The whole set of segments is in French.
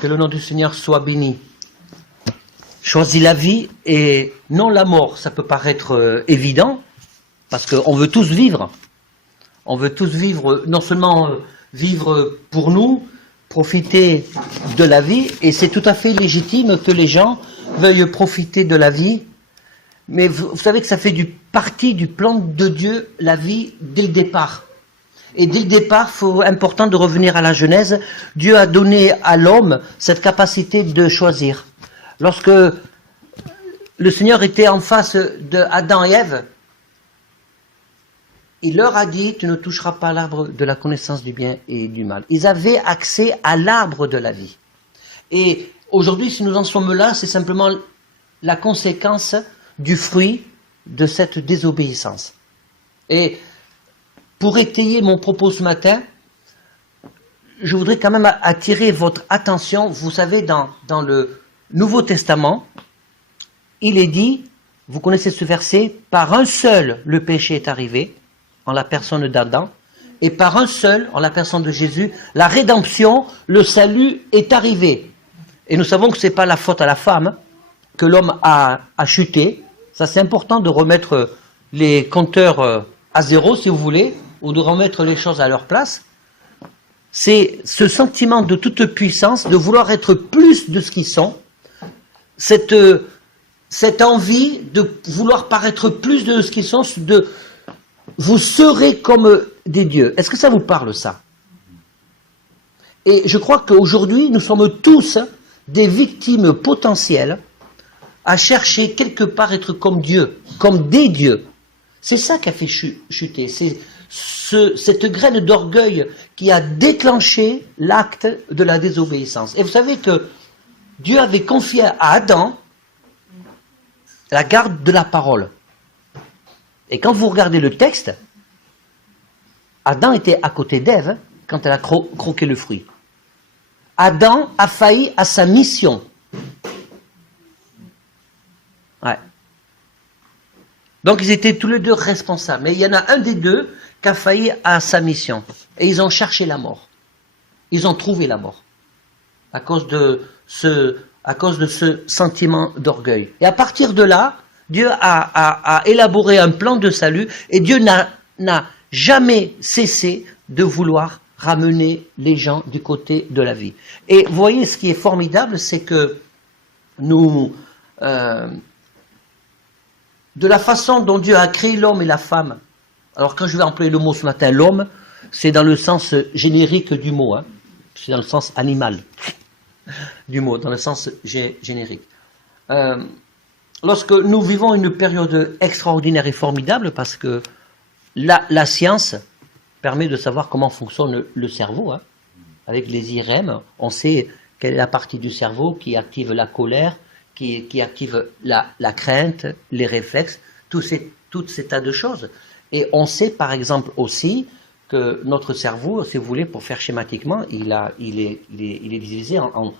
Que le nom du Seigneur soit béni. Choisis la vie et non la mort. Ça peut paraître évident, parce qu'on veut tous vivre. On veut tous vivre, non seulement vivre pour nous, profiter de la vie, et c'est tout à fait légitime que les gens veuillent profiter de la vie, mais vous savez que ça fait partie du plan de Dieu, la vie, dès le départ. Et dès le départ, important de revenir à la Genèse, Dieu a donné à l'homme cette capacité de choisir. Lorsque le Seigneur était en face d'Adam et Ève, il leur a dit, tu ne toucheras pas à l'arbre de la connaissance du bien et du mal. Ils avaient accès à l'arbre de la vie. Et aujourd'hui, si nous en sommes là, c'est simplement la conséquence du fruit de cette désobéissance. Et pour étayer mon propos ce matin, je voudrais quand même attirer votre attention. Vous savez, dans le Nouveau Testament, il est dit, vous connaissez ce verset, par un seul le péché est arrivé, en la personne d'Adam, et par un seul, en la personne de Jésus, la rédemption, le salut est arrivé. Et nous savons que ce n'est pas la faute à la femme, que l'homme a chuté. Ça, c'est important de remettre les compteurs à zéro, si vous voulez, ou de remettre les choses à leur place. C'est ce sentiment de toute puissance, de vouloir être plus de ce qu'ils sont, cette envie de vouloir paraître plus de ce qu'ils sont, de vous serez comme des dieux. Est-ce que ça vous parle, ça? Et je crois qu'aujourd'hui, nous sommes tous des victimes potentielles à chercher quelque part être comme Dieu, comme des dieux. C'est ça qui a fait chuter. C'est cette graine d'orgueil qui a déclenché l'acte de la désobéissance. Et vous savez que Dieu avait confié à Adam la garde de la parole. Et quand vous regardez le texte, Adam était à côté d'Ève quand elle a croqué le fruit. Adam a failli à sa mission. Ouais. Donc ils étaient tous les deux responsables. Mais il y en a un des deux qui a failli à sa mission. Et ils ont cherché la mort. Ils ont trouvé la mort. À cause de ce sentiment d'orgueil. Et à partir de là, Dieu a élaboré un plan de salut et Dieu n'a jamais cessé de vouloir ramener les gens du côté de la vie. Et vous voyez, ce qui est formidable, c'est que nous, de la façon dont Dieu a créé l'homme et la femme, alors quand je vais employer le mot ce matin, l'homme, c'est dans le sens générique du mot, hein, c'est dans le sens animal du mot, dans le sens générique. Lorsque nous vivons une période extraordinaire et formidable, parce que la science permet de savoir comment fonctionne le cerveau. Hein. Avec les IRM, on sait quelle est la partie du cerveau qui active la colère, qui active la crainte, les réflexes, tous ces tas de choses. Et on sait par exemple aussi que notre cerveau, si vous voulez, pour faire schématiquement, il est divisé en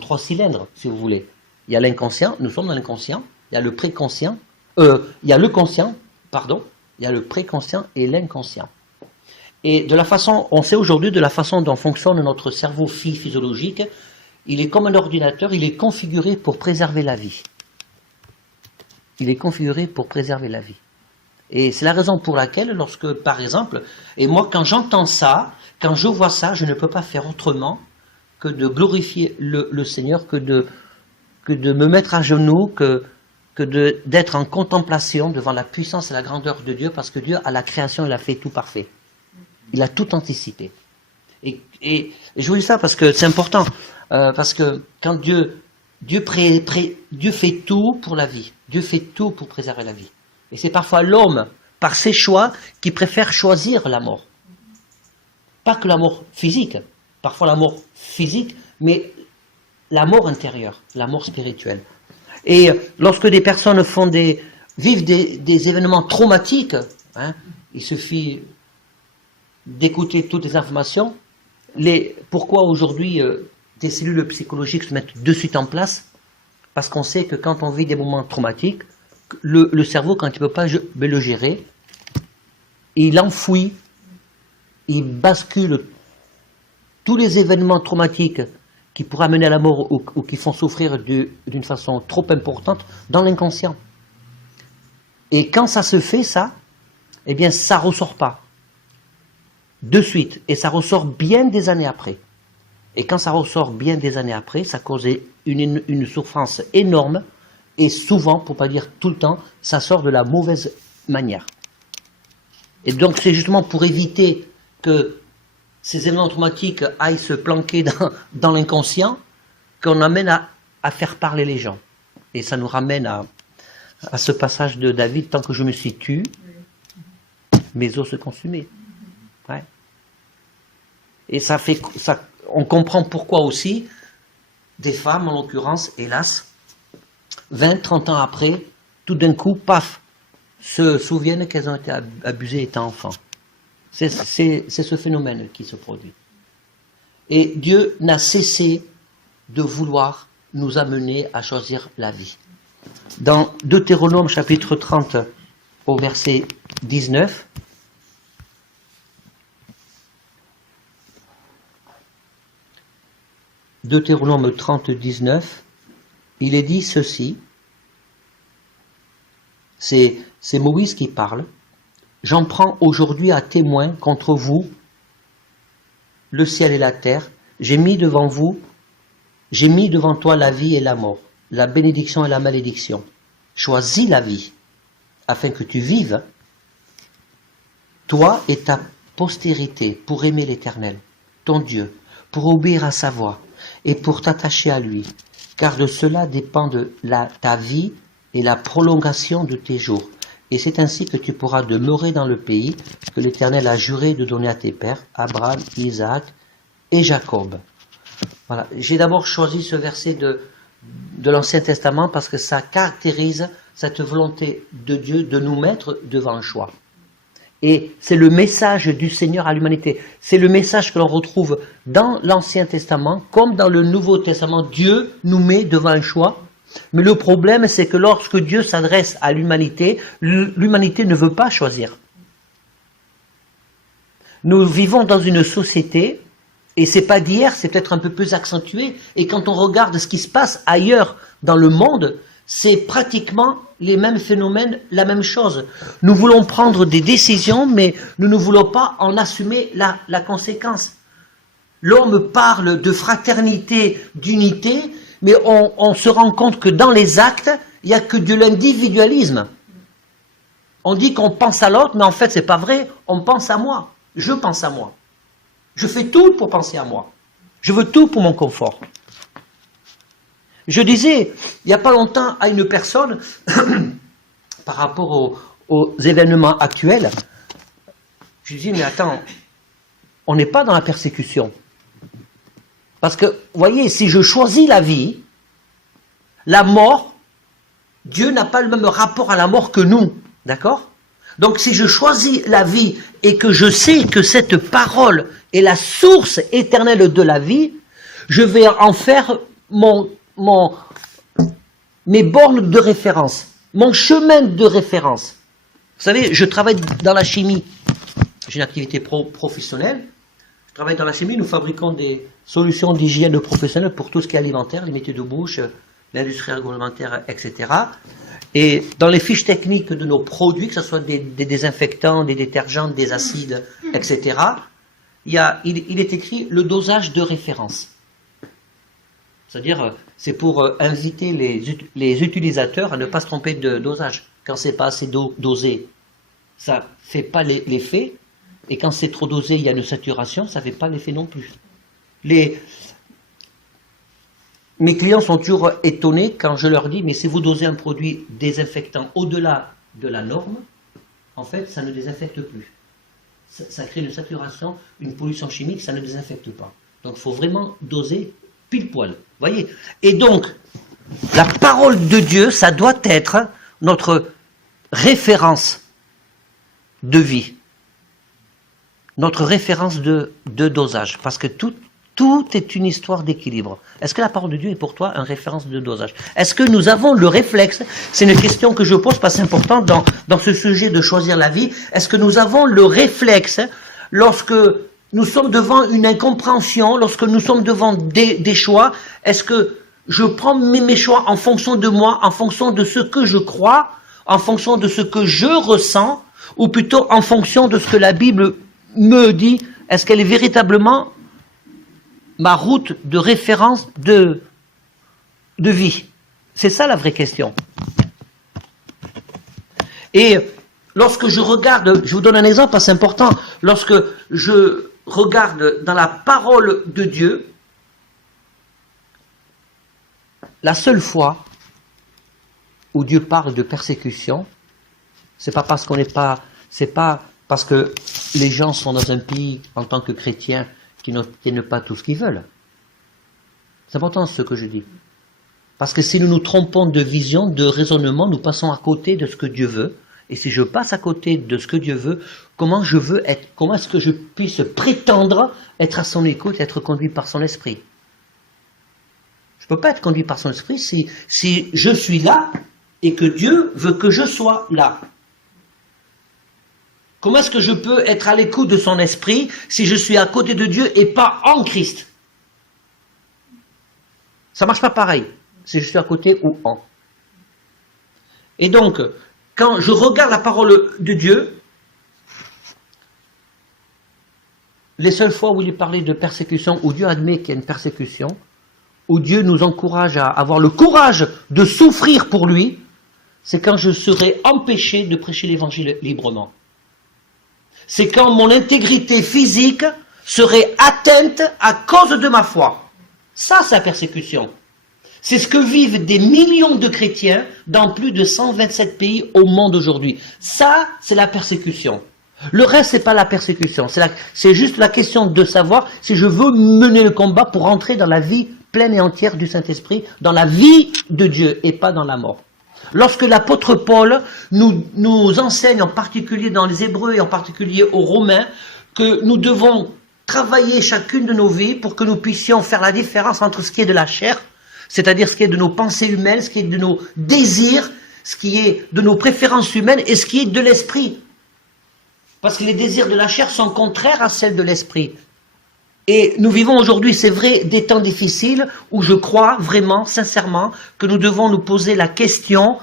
3 cylindres, si vous voulez. Il y a l'inconscient, nous sommes dans l'inconscient, il y a le préconscient, il y a le conscient, pardon, il y a le préconscient et l'inconscient. Et de la façon, on sait aujourd'hui de la façon dont fonctionne notre cerveau physiologique, il est comme un ordinateur, il est configuré pour préserver la vie. Il est configuré pour préserver la vie. Et c'est la raison pour laquelle, lorsque, par exemple, et moi quand j'entends ça, quand je vois ça, je ne peux pas faire autrement que de glorifier le Seigneur, que de me mettre à genoux, d'être en contemplation devant la puissance et la grandeur de Dieu, parce que Dieu, à la création, il a fait tout parfait. Il a tout anticipé. Et je vous dis ça parce que c'est important, parce que quand Dieu fait tout pour la vie, Dieu fait tout pour préserver la vie. Et c'est parfois l'homme, par ses choix, qui préfère choisir la mort. Pas que la mort physique, parfois la mort physique, mais la mort intérieure, la mort spirituelle. Et lorsque des personnes vivent des événements traumatiques, hein, il suffit d'écouter toutes les informations. Pourquoi aujourd'hui des cellules psychologiques se mettent de suite en place? Parce qu'on sait que quand on vit des moments traumatiques, le cerveau, quand il ne peut pas le gérer, il enfouit, il bascule tous les événements traumatiques qui pourraient amener à la mort ou qui font souffrir d'une façon trop importante dans l'inconscient. Et quand ça se fait, ça, eh bien, ça ne ressort pas de suite. Et ça ressort bien des années après. Et quand ça ressort bien des années après, ça cause une souffrance énorme. Et souvent, pour ne pas dire tout le temps, ça sort de la mauvaise manière. Et donc, c'est justement pour éviter que ces événements traumatiques aillent se planquer dans l'inconscient qu'on amène à faire parler les gens. Et ça nous ramène à ce passage de David, tant que je me suis tu, mes os se consumaient. Ouais. Et ça fait, on comprend pourquoi aussi des femmes, en l'occurrence, hélas, 20, 30 ans après, tout d'un coup, paf, se souviennent qu'elles ont été abusées étant enfants. C'est ce phénomène qui se produit. Et Dieu n'a cessé de vouloir nous amener à choisir la vie. Dans Deutéronome chapitre 30 au verset 19, Deutéronome 30, 19, il est dit ceci, c'est Moïse qui parle, j'en prends aujourd'hui à témoin contre vous le ciel et la terre, j'ai mis devant toi la vie et la mort, la bénédiction et la malédiction. Choisis la vie, afin que tu vives, toi et ta postérité, pour aimer l'Éternel, ton Dieu, pour obéir à sa voix, et pour t'attacher à lui, car de cela dépendent ta vie et la prolongation de tes jours. Et c'est ainsi que tu pourras demeurer dans le pays que l'Éternel a juré de donner à tes pères, Abraham, Isaac et Jacob. Voilà. J'ai d'abord choisi ce verset de l'Ancien Testament parce que ça caractérise cette volonté de Dieu de nous mettre devant un choix. Et c'est le message du Seigneur à l'humanité. C'est le message que l'on retrouve dans l'Ancien Testament comme dans le Nouveau Testament. Dieu nous met devant un choix. Mais le problème, c'est que lorsque Dieu s'adresse à l'humanité, l'humanité ne veut pas choisir. Nous vivons dans une société, et c'est pas d'hier, c'est peut-être un peu plus accentué, et quand on regarde ce qui se passe ailleurs dans le monde, c'est pratiquement les mêmes phénomènes, la même chose. Nous voulons prendre des décisions, mais nous ne voulons pas en assumer la conséquence. L'homme parle de fraternité, d'unité, mais on se rend compte que dans les actes, il n'y a que de l'individualisme. On dit qu'on pense à l'autre, mais en fait, c'est pas vrai. On pense à moi. Je pense à moi. Je fais tout pour penser à moi. Je veux tout pour mon confort. Je disais, il n'y a pas longtemps, à une personne, par rapport aux événements actuels, je dis, mais attends, on n'est pas dans la persécution. Parce que, vous voyez, si je choisis la vie, la mort, Dieu n'a pas le même rapport à la mort que nous. D'accord ? Donc si je choisis la vie et que je sais que cette parole est la source éternelle de la vie, je vais en faire mes bornes de référence, mon chemin de référence. Vous savez, je travaille dans la chimie. J'ai une activité professionnelle. Je travaille dans la chimie, nous fabriquons des solutions d'hygiène professionnelle pour tout ce qui est alimentaire, les métiers de bouche, l'industrie agroalimentaire, etc. Et dans les fiches techniques de nos produits, que ce soit des désinfectants, des détergents, des acides, etc., il est écrit le dosage de référence. C'est-à-dire, c'est pour inviter les utilisateurs à ne pas se tromper de dosage. Quand c'est pas assez dosé, ça ne fait pas l'effet. Et quand c'est trop dosé, il y a une saturation, ça ne fait pas l'effet non plus. Mes clients sont toujours étonnés quand je leur dis, mais si vous dosez un produit désinfectant au-delà de la norme, en fait, ça ne désinfecte plus. Ça crée une saturation, une pollution chimique, ça ne désinfecte pas. Donc, il faut vraiment doser pile poil. Voyez ? Et donc, la parole de Dieu, ça doit être notre référence de vie. Notre référence de dosage. Parce que tout est une histoire d'équilibre. Est-ce que la parole de Dieu est pour toi une référence de dosage? Est-ce que nous avons le réflexe? C'est une question que je pose parce que c'est important dans ce sujet de choisir la vie. Est-ce que nous avons le réflexe lorsque nous sommes devant une incompréhension, lorsque nous sommes devant des choix, est-ce que je prends mes choix en fonction de moi, en fonction de ce que je crois, en fonction de ce que je ressens, ou plutôt en fonction de ce que la Bible me dit? Est-ce qu'elle est véritablement ma route de référence de vie? C'est ça la vraie question. Et lorsque je regarde, je vous donne un exemple, c'est important, lorsque je regarde dans la parole de Dieu, la seule fois où Dieu parle de persécution, c'est pas parce qu'on n'est pas, c'est pas parce que les gens sont dans un pays en tant que chrétiens qui n'obtiennent pas tout ce qu'ils veulent. C'est important ce que je dis. Parce que si nous nous trompons de vision, de raisonnement, nous passons à côté de ce que Dieu veut. Et si je passe à côté de ce que Dieu veut, comment est-ce que je puisse prétendre être à son écoute, être conduit par son esprit? Je ne peux pas être conduit par son esprit si je suis là et que Dieu veut que je sois là. Comment est-ce que je peux être à l'écoute de son esprit si je suis à côté de Dieu et pas en Christ? Ça ne marche pas pareil, si je suis à côté ou en. Et donc, quand je regarde la parole de Dieu, les seules fois où il est parlé de persécution, où Dieu admet qu'il y a une persécution, où Dieu nous encourage à avoir le courage de souffrir pour lui, c'est quand je serai empêché de prêcher l'évangile librement. C'est quand mon intégrité physique serait atteinte à cause de ma foi. Ça, c'est la persécution. C'est ce que vivent des millions de chrétiens dans plus de 127 pays au monde aujourd'hui. Ça, c'est la persécution. Le reste, c'est pas la persécution. C'est juste la question de savoir si je veux mener le combat pour entrer dans la vie pleine et entière du Saint-Esprit, dans la vie de Dieu et pas dans la mort. Lorsque l'apôtre Paul nous enseigne, en particulier dans les Hébreux et en particulier aux Romains, que nous devons travailler chacune de nos vies pour que nous puissions faire la différence entre ce qui est de la chair, c'est-à-dire ce qui est de nos pensées humaines, ce qui est de nos désirs, ce qui est de nos préférences humaines et ce qui est de l'esprit. Parce que les désirs de la chair sont contraires à celles de l'esprit. Et nous vivons aujourd'hui, c'est vrai, des temps difficiles où je crois vraiment, sincèrement, que nous devons nous poser la question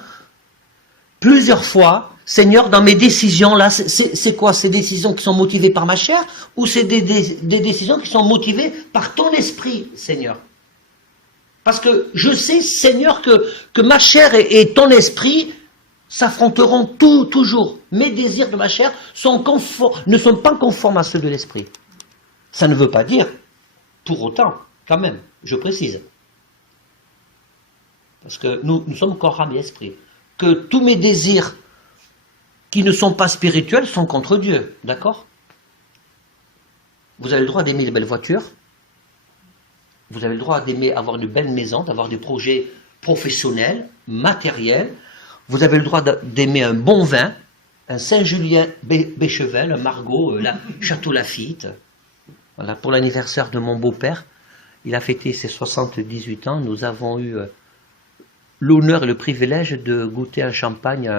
plusieurs fois, Seigneur, dans mes décisions, là, c'est quoi? Ces décisions qui sont motivées par ma chair ou c'est des décisions qui sont motivées par ton esprit, Seigneur? Parce que je sais, Seigneur, que ma chair et ton esprit s'affronteront toujours. Mes désirs de ma chair ne sont pas conformes à ceux de l'esprit. Ça ne veut pas dire, pour autant, quand même, je précise, parce que nous sommes corps, âme et esprit, que tous mes désirs qui ne sont pas spirituels sont contre Dieu, d'accord? Vous avez le droit d'aimer les belles voitures, vous avez le droit d'aimer avoir une belle maison, d'avoir des projets professionnels, matériels, vous avez le droit d'aimer un bon vin, un Saint-Julien Béchevel, un Margaux, Château Lafite. Voilà, pour l'anniversaire de mon beau-père, il a fêté ses 78 ans, nous avons eu l'honneur et le privilège de goûter un champagne,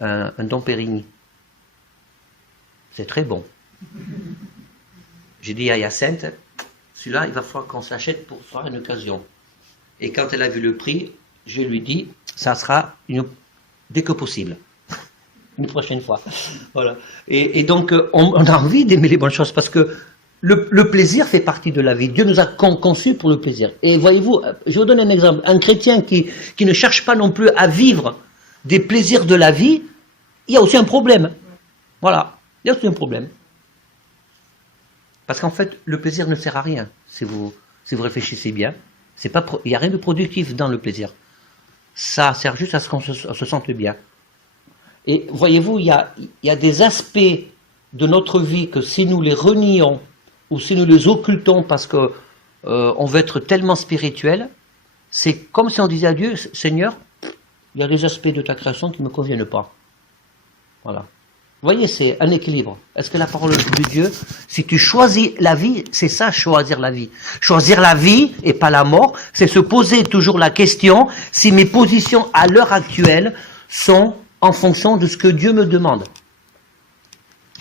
un Dom Périgny. C'est très bon. J'ai dit à Hyacinthe, celui-là, il va falloir qu'on s'achète pour faire une occasion. Et quand elle a vu le prix, je lui dis, ça sera dès que possible. Une prochaine fois. Voilà. Et donc, on a envie d'aimer les bonnes choses parce que le plaisir fait partie de la vie. Dieu nous a conçus pour le plaisir. Et voyez-vous, je vous donne un exemple. Un chrétien qui ne cherche pas non plus à vivre des plaisirs de la vie, il y a aussi un problème. Voilà. Il y a aussi un problème. Parce qu'en fait, le plaisir ne sert à rien, si vous réfléchissez bien. Il n'y a rien de productif dans le plaisir. Ça sert juste à ce qu'on se sente bien. Et voyez-vous, il y a des aspects de notre vie que si nous les renions ou si nous les occultons parce que on veut être tellement spirituel, c'est comme si on disait à Dieu, Seigneur, il y a des aspects de ta création qui ne me conviennent pas. Voilà. Vous voyez, c'est un équilibre. Est-ce que la parole de Dieu, si tu choisis la vie, c'est ça, choisir la vie. Choisir la vie et pas la mort, c'est se poser toujours la question si mes positions à l'heure actuelle sont en fonction de ce que Dieu me demande.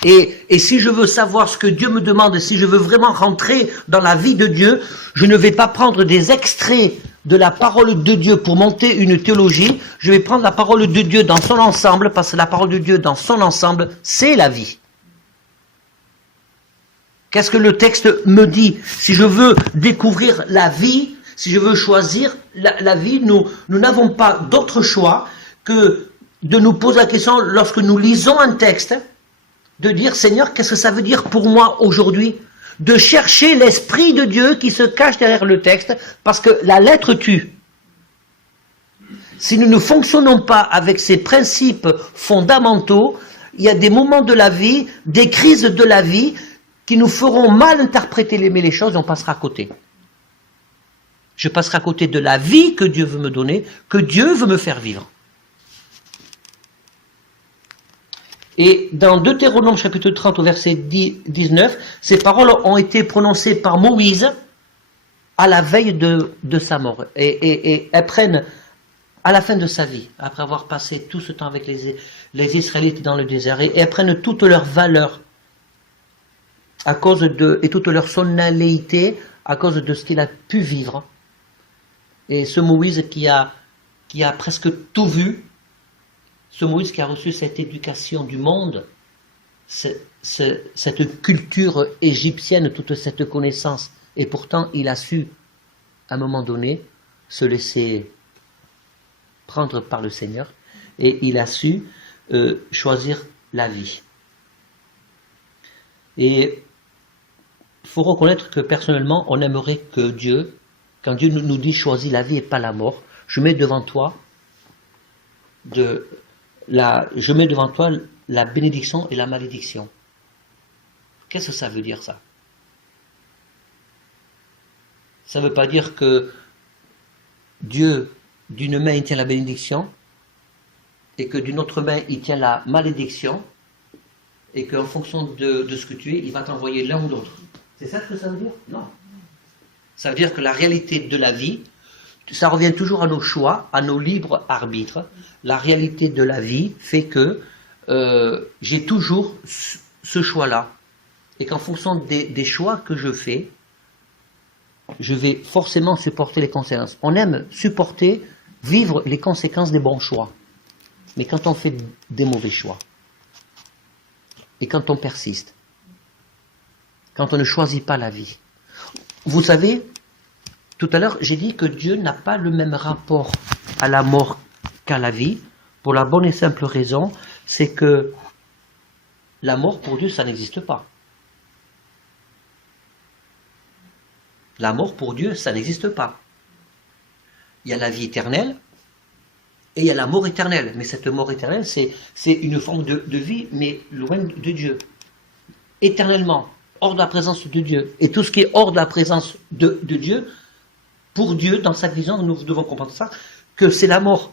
Et si je veux savoir ce que Dieu me demande, si je veux vraiment rentrer dans la vie de Dieu, je ne vais pas prendre des extraits de la parole de Dieu pour monter une théologie, je vais prendre la parole de Dieu dans son ensemble, parce que la parole de Dieu dans son ensemble, c'est la vie. Qu'est-ce que le texte me dit? Si je veux découvrir la vie, si je veux choisir la vie, nous n'avons pas d'autre choix que de nous poser la question, lorsque nous lisons un texte, de dire, Seigneur, qu'est-ce que ça veut dire pour moi aujourd'hui? De chercher l'Esprit de Dieu qui se cache derrière le texte, parce que la lettre tue. Si nous ne fonctionnons pas avec ces principes fondamentaux, il y a des moments de la vie, des crises de la vie, qui nous feront mal interpréter les choses et on passera à côté. Je passerai à côté de la vie que Dieu veut me donner, que Dieu veut me faire vivre. Et dans Deutéronome chapitre 30 au verset 19, ces paroles ont été prononcées par Moïse à la veille de sa mort. Et elles prennent à la fin de sa vie, après avoir passé tout ce temps avec les Israélites dans le désert, et elles prennent toute leur valeur à cause et toute leur solennité à cause de ce qu'il a pu vivre. Et ce Moïse qui a presque tout vu, ce Moïse qui a reçu cette éducation du monde, cette culture égyptienne, toute cette connaissance, et pourtant il a su, à un moment donné, se laisser prendre par le Seigneur, et il a su choisir la vie. Et il faut reconnaître que personnellement, on aimerait que Dieu, quand Dieu nous dit choisis la vie et pas la mort, je mets devant toi la bénédiction et la malédiction. Qu'est-ce que ça veut dire, ça? Ça ne veut pas dire que Dieu, d'une main, il tient la bénédiction, et que d'une autre main, il tient la malédiction, et qu'en fonction de ce que tu es, il va t'envoyer l'un ou l'autre. C'est ça ce que ça veut dire? Non. Ça veut dire que la réalité de la vie, ça revient toujours à nos choix, à nos libres arbitres. La réalité de la vie fait que j'ai toujours ce choix-là. Et qu'en fonction des choix que je fais, je vais forcément supporter les conséquences. On aime supporter, vivre les conséquences des bons choix. Mais quand on fait des mauvais choix, et quand on persiste, quand on ne choisit pas la vie. Vous savez, tout à l'heure, j'ai dit que Dieu n'a pas le même rapport à la mort qu'à la vie, pour la bonne et simple raison, c'est que la mort, pour Dieu, ça n'existe pas. La mort, pour Dieu, ça n'existe pas. Il y a la vie éternelle, et il y a la mort éternelle. Mais cette mort éternelle, c'est une forme de vie, mais loin de Dieu. Éternellement, hors de la présence de Dieu. Et tout ce qui est hors de la présence de Dieu, pour Dieu, dans sa vision, nous devons comprendre ça, que c'est la mort.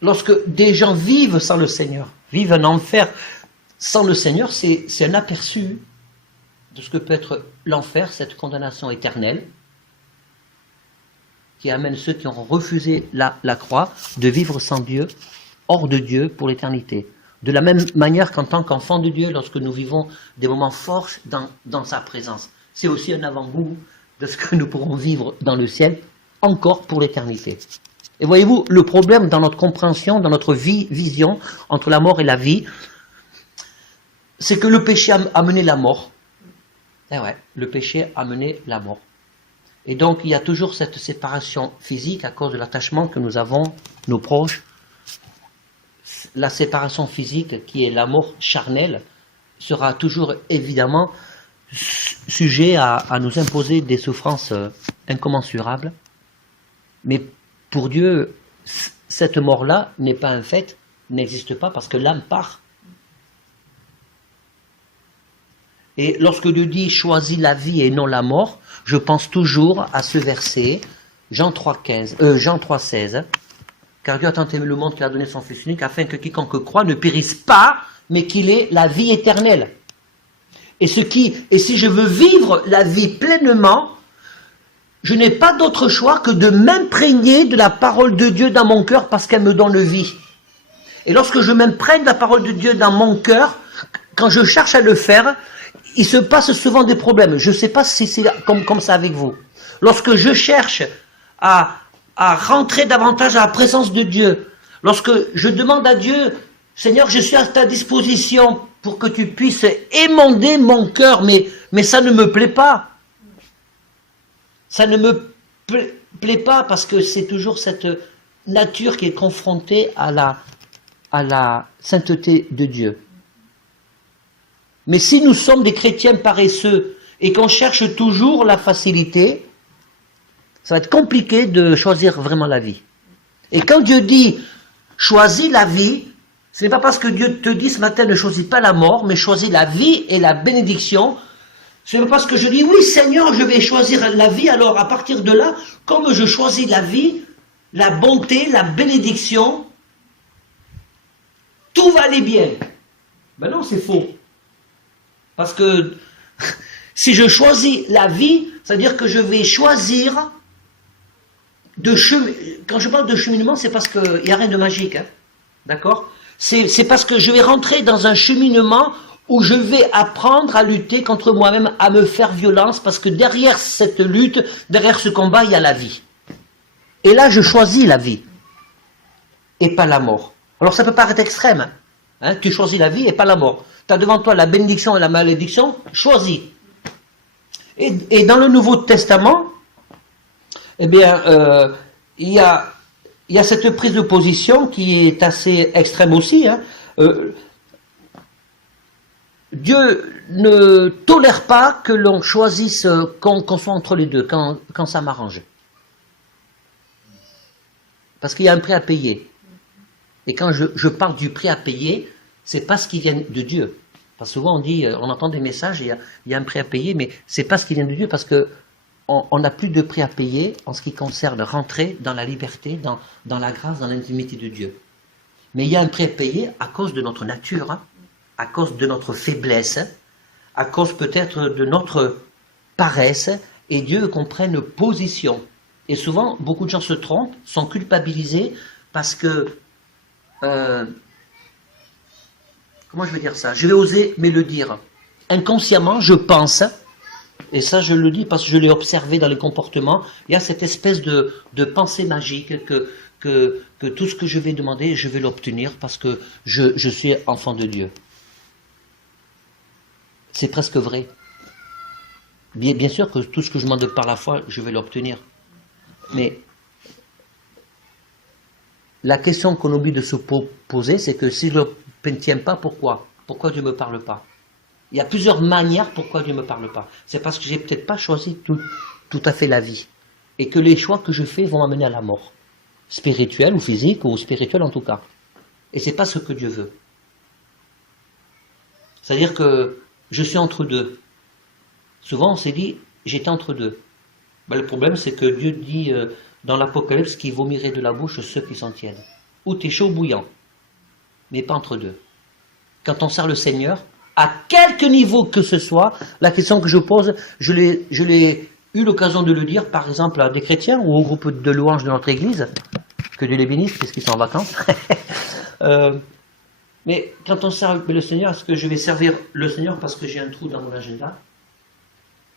Lorsque des gens vivent sans le Seigneur, vivent un enfer sans le Seigneur, c'est un aperçu de ce que peut être l'enfer, cette condamnation éternelle, qui amène ceux qui ont refusé la croix de vivre sans Dieu, hors de Dieu pour l'éternité. De la même manière qu'en tant qu'enfant de Dieu, lorsque nous vivons des moments forts dans sa présence, c'est aussi un avant-goût de ce que nous pourrons vivre dans le ciel, encore pour l'éternité. Et voyez-vous, le problème dans notre compréhension, dans notre vision entre la mort et la vie, c'est que le péché a mené la mort. Eh ouais, le péché a mené la mort. Et donc, il y a toujours cette séparation physique à cause de l'attachement que nous avons, nos proches. La séparation physique, qui est la mort charnelle, sera toujours évidemment sujet à nous imposer des souffrances incommensurables. Mais pour Dieu, cette mort-là n'est pas un fait, n'existe pas parce que l'âme part. Et lorsque Dieu dit « choisis la vie et non la mort », je pense toujours à ce verset, Jean 3,16, car Dieu a tant aimé le monde qu'il a donné son Fils unique, afin que quiconque croit ne périsse pas, mais qu'il ait la vie éternelle. Et si je veux vivre la vie pleinement, je n'ai pas d'autre choix que de m'imprégner de la parole de Dieu dans mon cœur, parce qu'elle me donne vie. Et lorsque je m'imprègne de la parole de Dieu dans mon cœur, quand je cherche à le faire, il se passe souvent des problèmes. Je ne sais pas si c'est comme ça avec vous. Lorsque je cherche à rentrer davantage à la présence de Dieu, lorsque je demande à Dieu, Seigneur, je suis à ta disposition pour que tu puisses émonder mon cœur, mais ça ne me plaît pas. Ça ne me plaît pas parce que c'est toujours cette nature qui est confrontée à la sainteté de Dieu. Mais si nous sommes des chrétiens paresseux et qu'on cherche toujours la facilité, ça va être compliqué de choisir vraiment la vie. Et quand Dieu dit « choisis la vie », ce n'est pas parce que Dieu te dit ce matin ne choisis pas la mort, mais choisis la vie et la bénédiction. Ce n'est pas parce que je dis « oui Seigneur, je vais choisir la vie », alors à partir de là, comme je choisis la vie, la bonté, la bénédiction, tout va aller bien. Ben non, c'est faux. Parce que si je choisis la vie, ça veut dire que je vais choisir de cheminer. Quand je parle de cheminement, c'est parce qu'il n'y a rien de magique. Hein, d'accord ? C'est parce que je vais rentrer dans un cheminement où je vais apprendre à lutter contre moi-même, à me faire violence, parce que derrière cette lutte, derrière ce combat, il y a la vie. Et là, je choisis la vie, et pas la mort. Alors ça peut paraître extrême, hein, tu choisis la vie et pas la mort. Tu as devant toi la bénédiction et la malédiction, choisis. Et dans le Nouveau Testament, eh bien, il y a cette prise de position qui est assez extrême aussi. Hein. Dieu ne tolère pas que l'on choisisse, qu'on soit entre les deux, quand ça m'arrange. Parce qu'il y a un prix à payer. Et quand je parle du prix à payer, c'est pas ce qui vient de Dieu. Parce que souvent on entend des messages, il y a un prix à payer, mais c'est pas ce qui vient de Dieu parce que on n'a plus de prix à payer en ce qui concerne rentrer dans la liberté, dans la grâce, dans l'intimité de Dieu. Mais il y a un prix à payer à cause de notre nature, hein, à cause de notre faiblesse, à cause peut-être de notre paresse, et Dieu qu'on prenne position. Et souvent, beaucoup de gens se trompent, sont culpabilisés parce que comment je vais dire ça? Je vais oser mais le dire. Inconsciemment, je pense, et ça je le dis parce que je l'ai observé dans les comportements, il y a cette espèce de pensée magique que tout ce que je vais demander, je vais l'obtenir parce que je suis enfant de Dieu. C'est presque vrai. Bien sûr que tout ce que je demande par la foi, je vais l'obtenir. Mais la question qu'on oublie de se poser, c'est que si je ne tiens pas, pourquoi? Pourquoi Dieu ne me parle pas? Il y a plusieurs manières pourquoi Dieu ne me parle pas. C'est parce que je n'ai peut-être pas choisi tout à fait la vie. Et que les choix que je fais vont m'amener à la mort. Spirituelle ou physique, ou spirituelle en tout cas. Et ce n'est pas ce que Dieu veut. C'est-à-dire que je suis entre deux. Souvent on s'est dit, j'étais entre deux. Ben, le problème c'est que Dieu dit dans l'Apocalypse qu'il vomirait de la bouche ceux qui s'en tiennent. Ou tu es chaud ou bouillant. Mais pas entre deux. Quand on sert le Seigneur, à quelque niveau que ce soit, la question que je pose, je l'ai eu l'occasion de le dire, par exemple, à des chrétiens ou au groupe de louanges de notre église, que Dieu les bénisse, puisqu'ils sont en vacances. Mais quand on sert le Seigneur, est-ce que je vais servir le Seigneur parce que j'ai un trou dans mon agenda?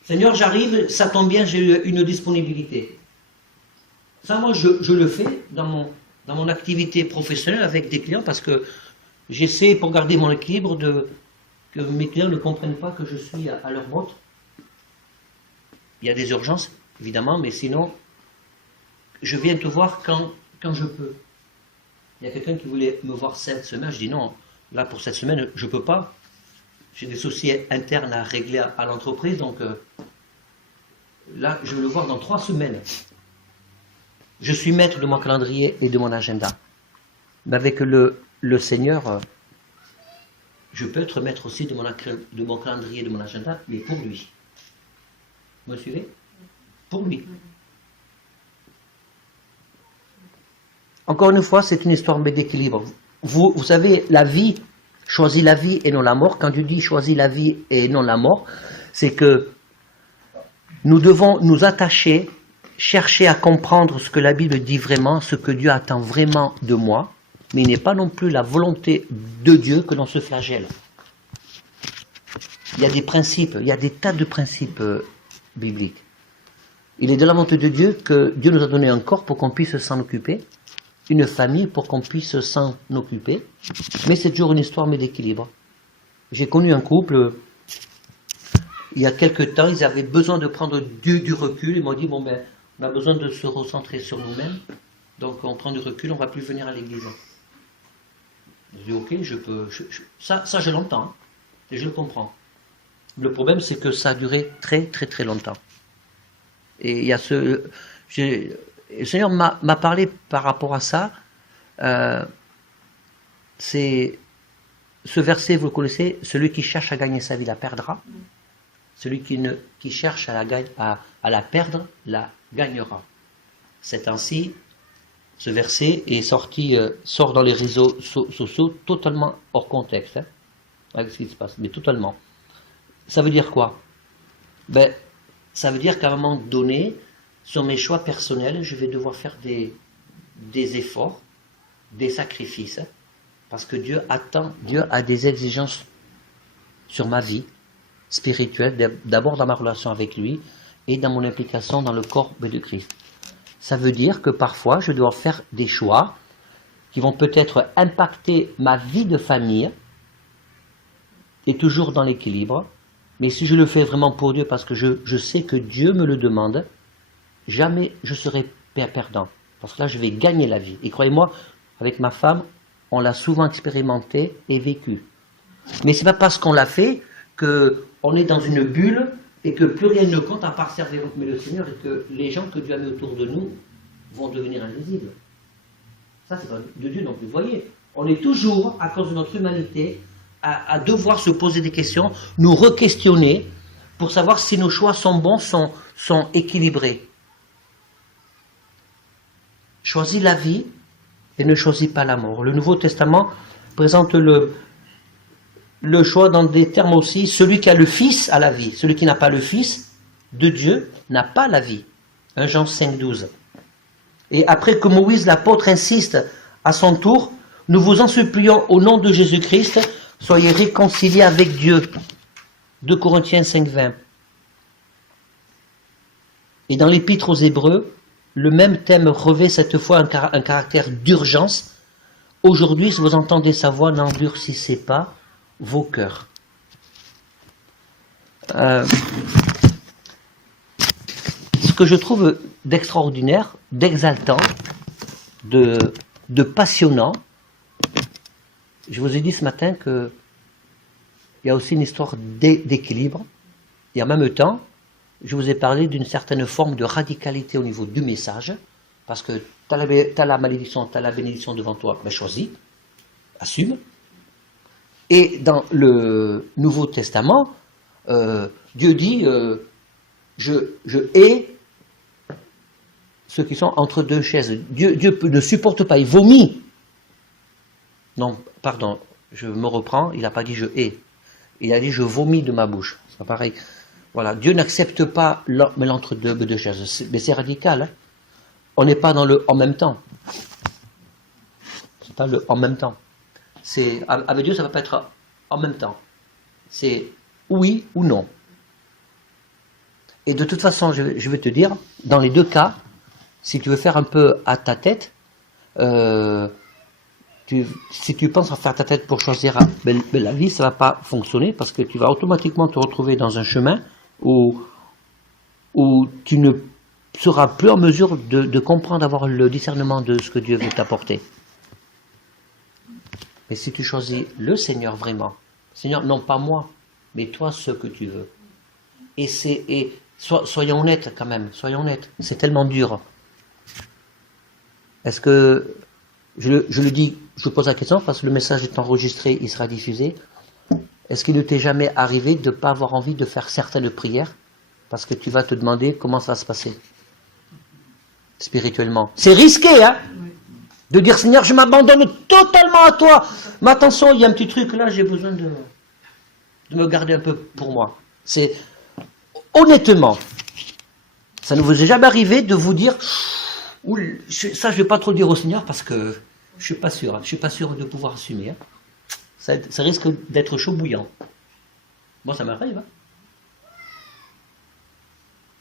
Seigneur, j'arrive, ça tombe bien, j'ai une disponibilité. Ça, moi, je le fais dans mon activité professionnelle avec des clients parce que j'essaie, pour garder mon équilibre, que mes clients ne comprennent pas que je suis à leur botte. Il y a des urgences, évidemment, mais sinon, je viens te voir quand je peux. Il y a quelqu'un qui voulait me voir cette semaine, je dis non, là pour cette semaine, je ne peux pas. J'ai des soucis internes à régler à l'entreprise, donc là, je vais le voir dans 3 semaines. Je suis maître de mon calendrier et de mon agenda. Mais avec le Seigneur, je peux être maître aussi de mon calendrier et de mon agenda, mais pour lui. Vous me suivez? Pour lui. Encore une fois, c'est une histoire d'équilibre. Vous savez, la vie, choisis la vie et non la mort. Quand Dieu dit choisis la vie et non la mort, c'est que nous devons nous attacher, chercher à comprendre ce que la Bible dit vraiment, ce que Dieu attend vraiment de moi, mais il n'est pas non plus la volonté de Dieu que l'on se flagelle. il y a des principes, il y a des tas de principes bibliques. Il est de la volonté de Dieu que Dieu nous a donné un corps pour qu'on puisse s'en occuper, une famille pour qu'on puisse s'en occuper, mais c'est toujours une histoire mais d'équilibre. J'ai connu un couple, il y a quelque temps, ils avaient besoin de prendre du recul, ils m'ont dit, bon ben, on a besoin de se recentrer sur nous-mêmes, donc on prend du recul, on ne va plus venir à l'église. Je dis, ok, ça je l'entends, hein, et je le comprends. Le problème c'est que ça a duré très très très longtemps. Et il y a le Seigneur m'a parlé par rapport à ça. C'est ce verset, vous le connaissez, celui qui cherche à gagner sa vie la perdra. Celui qui cherche à la perdre la gagnera. C'est ainsi, ce verset est sort dans les réseaux sociaux totalement hors contexte, hein, avec ce qui se passe, mais totalement. Ça veut dire quoi? Ben, ça veut dire qu'à un moment donné, sur mes choix personnels, je vais devoir faire des efforts, des sacrifices, parce que Dieu a des exigences sur ma vie spirituelle, d'abord dans ma relation avec lui et dans mon implication dans le corps de Christ. Ça veut dire que parfois, je dois faire des choix qui vont peut-être impacter ma vie de famille, et toujours dans l'équilibre. Mais si je le fais vraiment pour Dieu, parce que je sais que Dieu me le demande, jamais je serai perdant. Parce que là, je vais gagner la vie. Et croyez-moi, avec ma femme, on l'a souvent expérimenté et vécu. Mais ce n'est pas parce qu'on l'a fait qu'on est dans une bulle et que plus rien ne compte à part servir le Seigneur et que les gens que Dieu a mis autour de nous vont devenir invisibles. Ça, c'est pas de Dieu non plus. Vous voyez, on est toujours, à cause de notre humanité, à devoir se poser des questions, nous re-questionner pour savoir si nos choix sont bons, sont équilibrés. Choisis la vie et ne choisis pas la mort. Le Nouveau Testament présente le choix dans des termes aussi, celui qui a le Fils a la vie, celui qui n'a pas le Fils de Dieu n'a pas la vie. 1 Jean 5, 12. Et après que Moïse, l'apôtre, insiste à son tour, nous vous en supplions au nom de Jésus-Christ, soyez réconciliés avec Dieu. 2 Corinthiens 5, 20. Et dans l'Épître aux Hébreux, le même thème revêt cette fois un caractère d'urgence. Aujourd'hui, si vous entendez sa voix, n'endurcissez pas vos cœurs. Ce que je trouve d'extraordinaire, d'exaltant, de passionnant, je vous ai dit ce matin qu'il y a aussi une histoire d'équilibre, et en même temps, je vous ai parlé d'une certaine forme de radicalité au niveau du message, parce que tu as la malédiction, tu as la bénédiction devant toi, ben choisis, assume. Et dans le Nouveau Testament, Dieu dit, je hais ceux qui sont entre deux chaises. Dieu ne supporte pas, il vomit. Non, pardon, je me reprends, il n'a pas dit je hais. Il a dit je vomis de ma bouche. C'est pas pareil. Voilà, Dieu n'accepte pas l'entre-deux chaises. Mais c'est radical. Hein. On n'est pas dans le en même temps. C'est pas le en même temps. Avec Dieu, ça ne va pas être en même temps. C'est oui ou non. Et de toute façon, je vais te dire, dans les deux cas, si tu veux faire un peu à ta tête, si tu penses à faire ta tête pour choisir la vie, ça ne va pas fonctionner parce que tu vas automatiquement te retrouver dans un chemin où tu ne seras plus en mesure de comprendre, d'avoir le discernement de ce que Dieu veut t'apporter. Mais si tu choisis le Seigneur vraiment, Seigneur, non pas moi, mais toi ce que tu veux. Et soyons honnêtes quand même, soyons honnêtes, c'est tellement dur. Est-ce que, je le dis, je pose la question parce que le message est enregistré, il sera diffusé. Est-ce qu'il ne t'est jamais arrivé de ne pas avoir envie de faire certaines prières parce que tu vas te demander comment ça va se passer spirituellement? C'est risqué, hein, de dire Seigneur, je m'abandonne totalement à toi. Mais attention, il y a un petit truc là, j'ai besoin de me garder un peu pour moi. C'est honnêtement, ça ne vous est jamais arrivé de vous dire ça je ne vais pas trop le dire au Seigneur parce que je suis pas sûr de pouvoir assumer. Hein. Ça risque d'être chaud bouillant. Moi, ça m'arrive. Hein.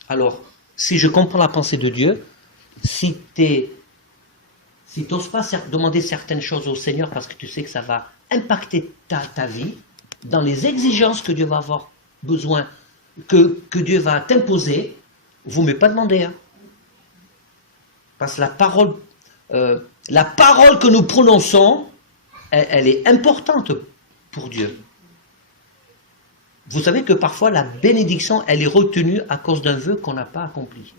Alors, si je comprends la pensée de Dieu, si tu n'oses pas demander certaines choses au Seigneur parce que tu sais que ça va impacter ta vie, dans les exigences que Dieu va avoir besoin, que Dieu va t'imposer, vous ne m'avez pas demandé. Hein. Parce que la parole que nous prononçons, elle est importante pour Dieu. Vous savez que parfois la bénédiction, elle est retenue à cause d'un vœu qu'on n'a pas accompli.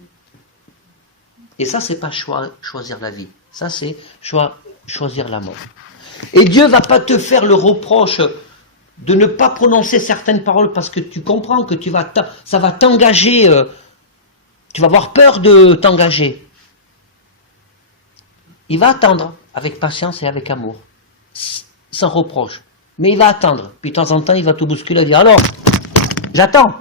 Et ça, c'est pas choisir la vie. Ça, c'est choisir la mort. Et Dieu ne va pas te faire le reproche de ne pas prononcer certaines paroles parce que tu comprends que ça va t'engager, tu vas avoir peur de t'engager. Il va attendre avec patience et avec amour, sans reproche. Mais il va attendre. Puis de temps en temps, il va te bousculer et dire « Alors, j'attends !»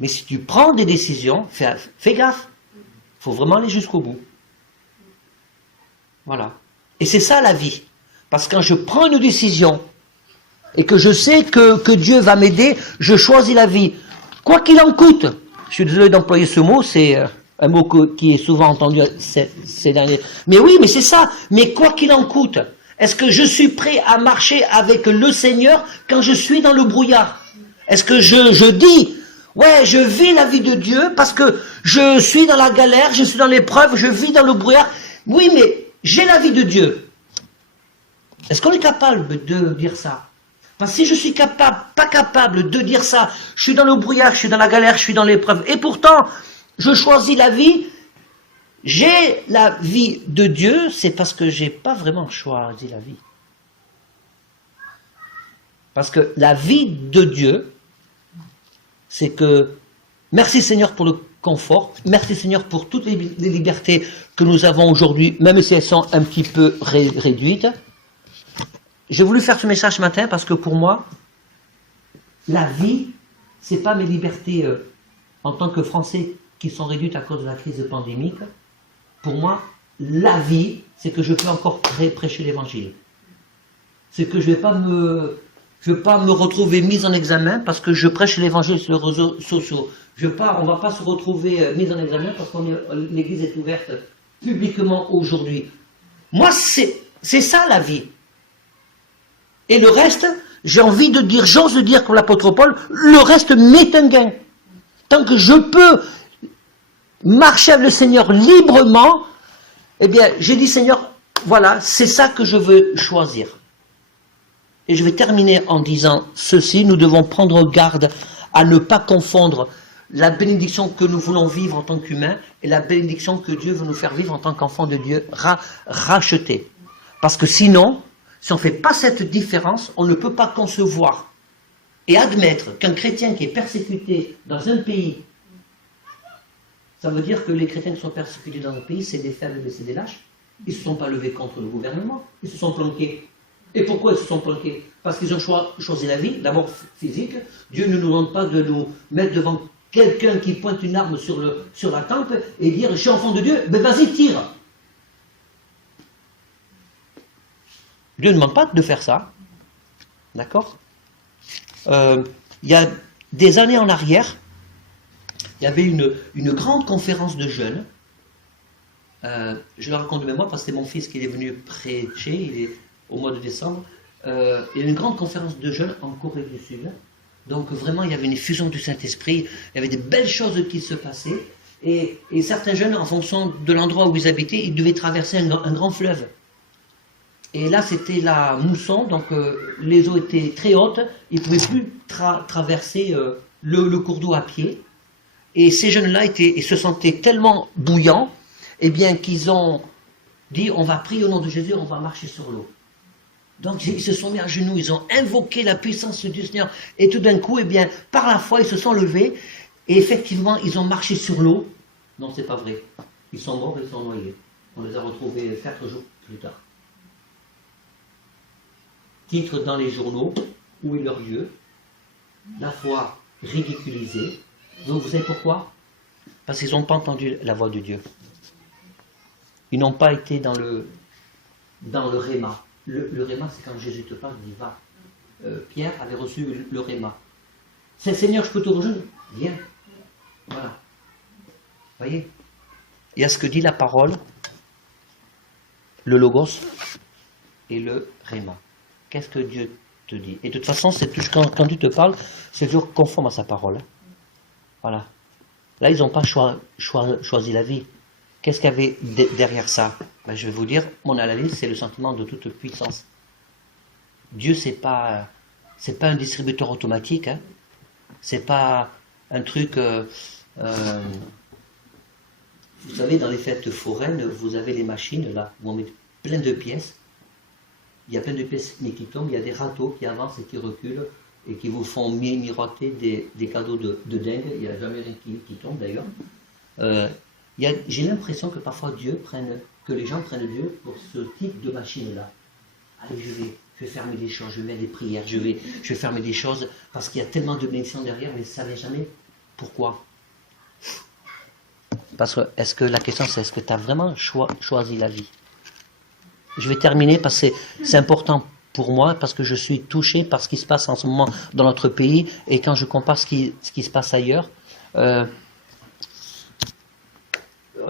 Mais si tu prends des décisions, fais gaffe. Il faut vraiment aller jusqu'au bout. Voilà. Et c'est ça la vie. Parce que quand je prends une décision et que je sais que Dieu va m'aider, je choisis la vie. Quoi qu'il en coûte. Je suis désolé d'employer ce mot, c'est un mot qui est souvent entendu ces derniers. Mais oui, mais c'est ça. Mais quoi qu'il en coûte. Est-ce que je suis prêt à marcher avec le Seigneur quand je suis dans le brouillard? Est-ce que je dis, ouais, je vis la vie de Dieu parce que je suis dans la galère, je suis dans l'épreuve, je vis dans le brouillard. Oui, mais j'ai la vie de Dieu. Est-ce qu'on est capable de dire ça? Parce que si je suis pas capable de dire ça, je suis dans le brouillard, je suis dans la galère, je suis dans l'épreuve, et pourtant, je choisis la vie, j'ai la vie de Dieu, c'est parce que j'ai pas vraiment choisi la vie. Parce que la vie de Dieu, c'est que, merci Seigneur pour le confort, merci Seigneur pour toutes les libertés que nous avons aujourd'hui, même si elles sont un petit peu réduites. J'ai voulu faire ce message ce matin parce que pour moi, la vie, c'est pas mes libertés en tant que Français qui sont réduites à cause de la crise pandémique. Pour moi, la vie, c'est que je peux encore prêcher l'évangile. C'est que je ne vais pas me retrouver mis en examen parce que je prêche l'évangile sur les réseaux sociaux. On ne va pas se retrouver mis en examen parce que l'église est ouverte publiquement aujourd'hui. Moi, c'est ça la vie. Et le reste, j'ose dire comme l'apôtre Paul, le reste m'est un gain. Tant que je peux marcher avec le Seigneur librement, eh bien, j'ai dit Seigneur, voilà, c'est ça que je veux choisir. Et je vais terminer en disant ceci, nous devons prendre garde à ne pas confondre la bénédiction que nous voulons vivre en tant qu'humains et la bénédiction que Dieu veut nous faire vivre en tant qu'enfants de Dieu rachetés. Parce que sinon, si on ne fait pas cette différence, on ne peut pas concevoir et admettre qu'un chrétien qui est persécuté dans un pays, ça veut dire que les chrétiens qui sont persécutés dans un pays, c'est des faibles et c'est des lâches. Ils ne se sont pas levés contre le gouvernement, ils se sont planqués. Et pourquoi ils se sont planqués? Parce qu'ils ont choisi la vie, d'abord physique. Dieu ne nous demande pas de nous mettre devant quelqu'un qui pointe une arme sur la tempe et dire « je suis enfant de Dieu, ben vas-y, tire !» Dieu ne demande pas de faire ça. D'accord? Il y a des années en arrière, il y avait une grande conférence de jeunes. Je le raconte de mémoire parce que c'est mon fils qui est venu prêcher, il est au mois de décembre. Il y a une grande conférence de jeunes en Corée du Sud. Donc vraiment, il y avait une effusion du Saint-Esprit, il y avait des belles choses qui se passaient. Et certains jeunes, en fonction de l'endroit où ils habitaient, ils devaient traverser un grand fleuve. Et là, c'était la mousson, donc les eaux étaient très hautes, ils ne pouvaient plus traverser le cours d'eau à pied. Et ces jeunes-là ils se sentaient tellement bouillants, eh bien qu'ils ont dit, on va prier au nom de Jésus, on va marcher sur l'eau. Donc ils se sont mis à genoux, ils ont invoqué la puissance du Seigneur, et tout d'un coup, eh bien, par la foi, ils se sont levés, et effectivement, ils ont marché sur l'eau. Non, c'est pas vrai. Ils sont morts, ils sont noyés. On les a retrouvés 4 jours plus tard. Titre dans les journaux, où est leur Dieu? La foi ridiculisée. Donc vous savez pourquoi? Parce qu'ils n'ont pas entendu la voix de Dieu. Ils n'ont pas été dans le réma. Le réma, c'est quand Jésus te parle, il dit va. Pierre avait reçu le Réma. C'est Seigneur, je peux te rejoindre? Viens. Voilà. Voyez? Il y a ce que dit la parole, le Logos et le Réma. Qu'est-ce que Dieu te dit? Et de toute façon, c'est quand Dieu te parle, c'est toujours conforme à sa parole. Hein. Voilà. Là, ils n'ont pas choisi la vie. Qu'est-ce qu'il y avait derrière ça? Ben, je vais vous dire, mon analyse, c'est le sentiment de toute puissance. Dieu, c'est pas un distributeur automatique. Hein. C'est pas un truc... vous savez, dans les fêtes foraines, vous avez les machines, là, où on met plein de pièces. Il y a plein de pièces mais qui tombent, il y a des râteaux qui avancent et qui reculent, et qui vous font miroiter des cadeaux de dingue. Il n'y a jamais rien qui tombe, d'ailleurs. J'ai l'impression que parfois que les gens prennent Dieu pour ce type de machine-là. Allez, je vais fermer des choses, je vais mettre des prières, je vais fermer des choses, parce qu'il y a tellement de bénédictions derrière, mais ça ne savez jamais pourquoi. Parce que la question c'est, est-ce que tu as vraiment choisi la vie? Je vais terminer parce que c'est important pour moi, parce que je suis touché par ce qui se passe en ce moment dans notre pays, et quand je compare ce qui se passe ailleurs, le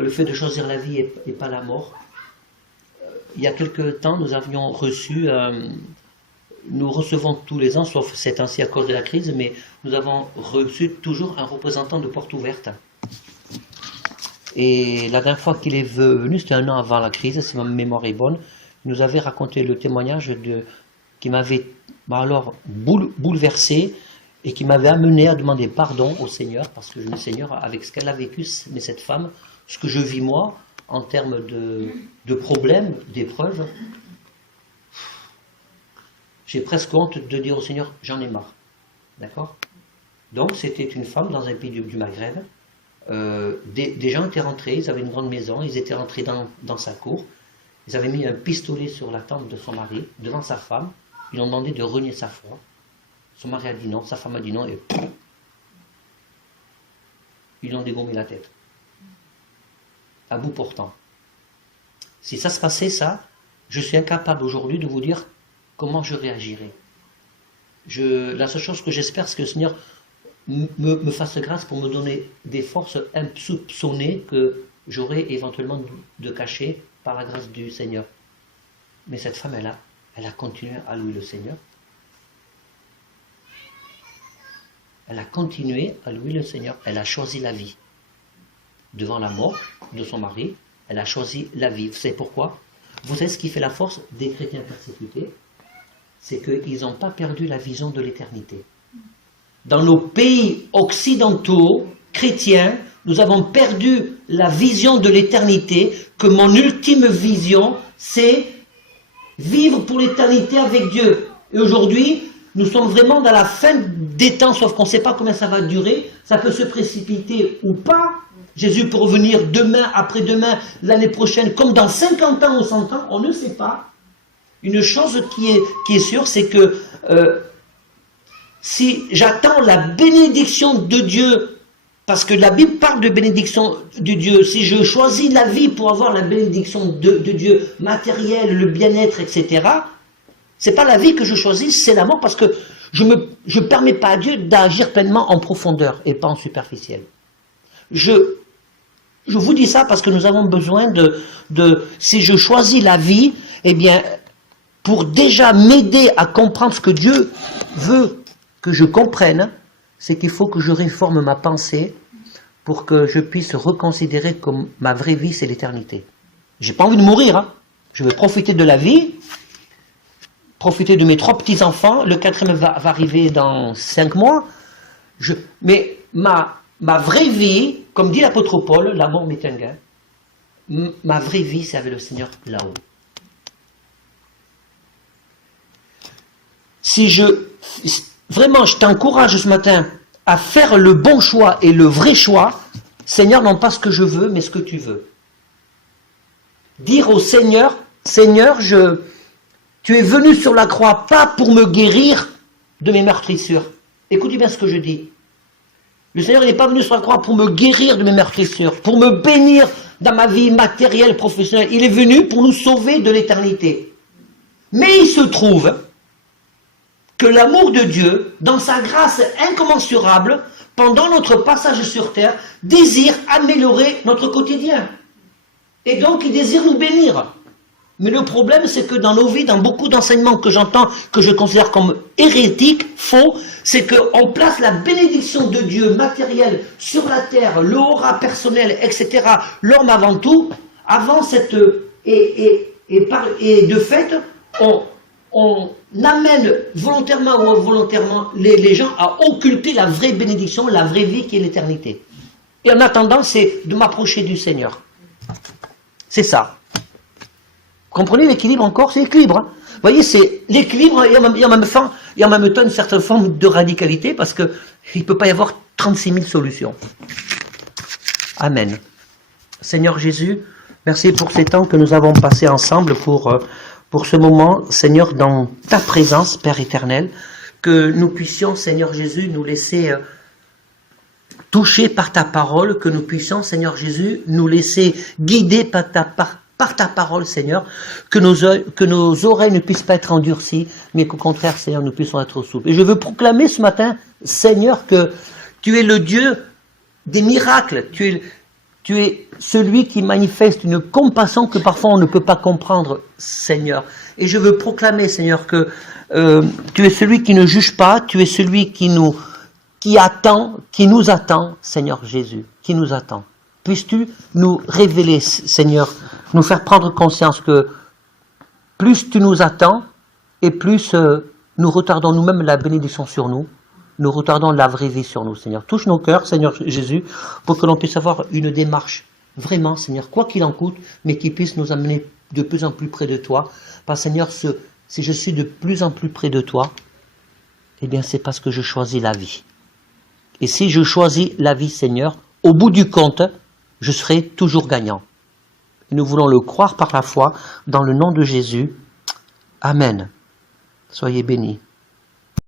fait de choisir la vie et pas la mort. Il y a quelque temps, nous avions reçu, nous recevons tous les ans, sauf ces temps-ci à cause de la crise, mais nous avons reçu toujours un représentant de Porte Ouverte. Et la dernière fois qu'il est venu, c'était un an avant la crise, si ma mémoire est bonne, il nous avait raconté le témoignage qui m'avait alors bouleversé et qui m'avait amené à demander pardon au Seigneur, parce que le Seigneur, avec ce qu'elle a vécu, mais cette femme, ce que je vis moi, en termes de problèmes, d'épreuves, j'ai presque honte de dire au Seigneur, j'en ai marre. D'accord? Donc c'était une femme dans un pays du Maghreb. Des gens étaient rentrés, ils avaient une grande maison, ils étaient rentrés dans sa cour, ils avaient mis un pistolet sur la tente de son mari, devant sa femme, ils lui ont demandé de renier sa foi. Son mari a dit non, sa femme a dit non, et ils lui ont dégommé la tête. À bout portant. Si ça se passait ça, je suis incapable aujourd'hui de vous dire comment je réagirais. La seule chose que j'espère, c'est que le Seigneur me fasse grâce pour me donner des forces insoupçonnées que j'aurais éventuellement de cacher par la grâce du Seigneur. Mais cette femme, elle a continué à louer le Seigneur. Elle a continué à louer le Seigneur. Elle a choisi la vie. Devant la mort de son mari, elle a choisi la vie. Vous savez pourquoi? Vous savez ce qui fait la force des chrétiens persécutés? C'est qu'ils n'ont pas perdu la vision de l'éternité. Dans nos pays occidentaux, chrétiens, nous avons perdu la vision de l'éternité, que mon ultime vision, c'est vivre pour l'éternité avec Dieu. Et aujourd'hui, nous sommes vraiment dans la fin des temps, sauf qu'on ne sait pas combien ça va durer, ça peut se précipiter ou pas. Jésus peut revenir demain, après-demain, l'année prochaine, comme dans 50 ans ou 100 ans, on ne sait pas. Une chose qui est sûre, c'est que si j'attends la bénédiction de Dieu, parce que la Bible parle de bénédiction de Dieu, si je choisis la vie pour avoir la bénédiction de Dieu, matériel, le bien-être, etc., c'est pas la vie que je choisis, c'est la mort, parce que je ne permets pas à Dieu d'agir pleinement en profondeur et pas en superficiel. Je vous dis ça parce que nous avons besoin si je choisis la vie, eh bien, pour déjà m'aider à comprendre ce que Dieu veut que je comprenne, c'est qu'il faut que je réforme ma pensée pour que je puisse reconsidérer comme ma vraie vie, c'est l'éternité. J'ai pas envie de mourir, hein. Je veux profiter de la vie, profiter de mes 3 petits-enfants, le 4e va arriver dans 5 mois, mais ma vraie vie, comme dit l'apôtre Paul, la mort m'est un gain, ma vraie vie, c'est avec le Seigneur là-haut. Vraiment, je t'encourage ce matin à faire le bon choix et le vrai choix. Seigneur, non pas ce que je veux, mais ce que tu veux. Dire au Seigneur, Seigneur, tu es venu sur la croix, pas pour me guérir de mes meurtrissures. Écoutez bien ce que je dis. Le Seigneur n'est pas venu sur la croix pour me guérir de mes meurtrissures, pour me bénir dans ma vie matérielle, professionnelle. Il est venu pour nous sauver de l'éternité. Mais il se trouve que l'amour de Dieu, dans sa grâce incommensurable, pendant notre passage sur terre, désire améliorer notre quotidien. Et donc, il désire nous bénir. Mais le problème, c'est que dans nos vies, dans beaucoup d'enseignements que j'entends, que je considère comme hérétiques, faux, c'est qu'on place la bénédiction de Dieu matérielle sur la terre, l'aura personnelle, etc., l'homme avant tout, avant cette... Et de fait, on amène volontairement ou involontairement les gens à occulter la vraie bénédiction, la vraie vie qui est l'éternité. Et en attendant, c'est de m'approcher du Seigneur. C'est ça. Vous comprenez l'équilibre encore? C'est l'équilibre. Hein. Vous voyez, c'est l'équilibre et en même temps une certaine forme de radicalité parce qu'il ne peut pas y avoir 36 000 solutions. Amen. Seigneur Jésus, merci pour ces temps que nous avons passés ensemble pour ce moment, Seigneur, dans ta présence, Père éternel, que nous puissions, Seigneur Jésus, nous laisser toucher par ta parole, que nous puissions, Seigneur Jésus, nous laisser guider par ta parole, Seigneur, que nos oreilles ne puissent pas être endurcies, mais qu'au contraire, Seigneur, nous puissions être souples. Et je veux proclamer ce matin, Seigneur, que tu es le Dieu des miracles, tu es celui qui manifeste une compassion que parfois on ne peut pas comprendre, Seigneur. Et je veux proclamer, Seigneur, que tu es celui qui ne juge pas, tu es celui qui nous attend, Seigneur Jésus, qui nous attend. Puisses-tu nous révéler, Seigneur, nous faire prendre conscience que plus tu nous attends, et plus nous retardons nous-mêmes la bénédiction sur nous, nous retardons la vraie vie sur nous, Seigneur. Touche nos cœurs, Seigneur Jésus, pour que l'on puisse avoir une démarche, vraiment, Seigneur, quoi qu'il en coûte, mais qui puisse nous amener de plus en plus près de toi. Parce, Seigneur, si je suis de plus en plus près de toi, eh bien, c'est parce que je choisis la vie. Et si je choisis la vie, Seigneur, au bout du compte, je serai toujours gagnant. Nous voulons le croire par la foi, dans le nom de Jésus. Amen. Soyez bénis.